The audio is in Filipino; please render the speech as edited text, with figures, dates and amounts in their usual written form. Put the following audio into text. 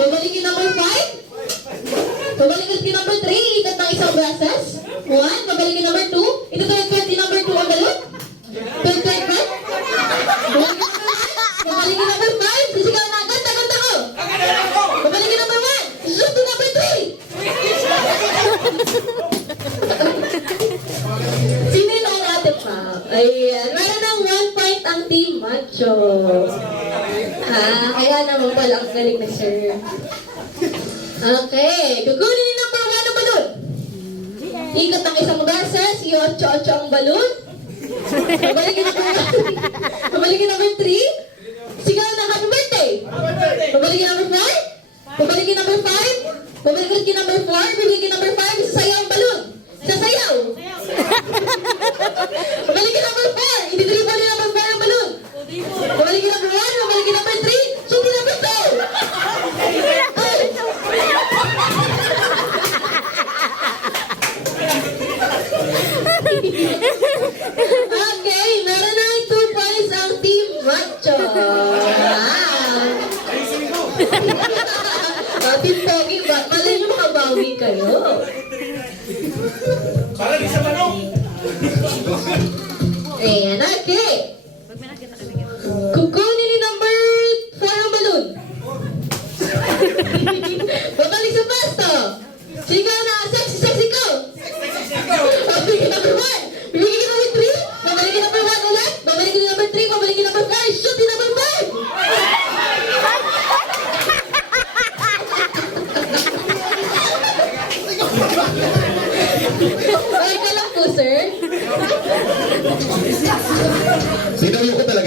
Pabalikin number 5. Pabalikin si number 3. Ikat ng isang braces. 1. Pabalikin number 2. Ito si number 2 ang balon. Pabalikin number 5. Sisigaw na agad. Takot ako. Pabalikin number 1. Shoot to number 3. Sino yung natin pa? Ayan. Meron ng 1 point ang Team Macho. Kaya naman pala ang galing na sir. Okay. Kukunin ni number 1 ang balon. Ikot ang isang beses. I-8-8 ang balon. Pabalikin number 1. Pabalikin number 3. Sigaw na happy birthday. Pabalikin number 4. Pabalikin number 5. Pabalikin number 4. Pabalikin number 5. Sasayaw ang balon. Sasayaw. Pabalikin number 4. Ididribble ni number 4 ang balon. Pabalikin number 1. Pabalikin number 3. Shoot ni number 2. Okay, meron na 2 points ang Team Macho. Wow. Team Pogi ba? Malay nyo makabawi kayo. Para di sa manok. Ayan, okay. Kukunin ni number 4 ang balon. Babalik sa pasto. Sigaw na, sexy ko. Babalikin number 1. Bibigyan number 3. Babalikin number 1 ulit. Babalikin number 3. Babalikin number 4. Shoot ni number 5. Okay ka lang po, sir. Sinabi ko talaga.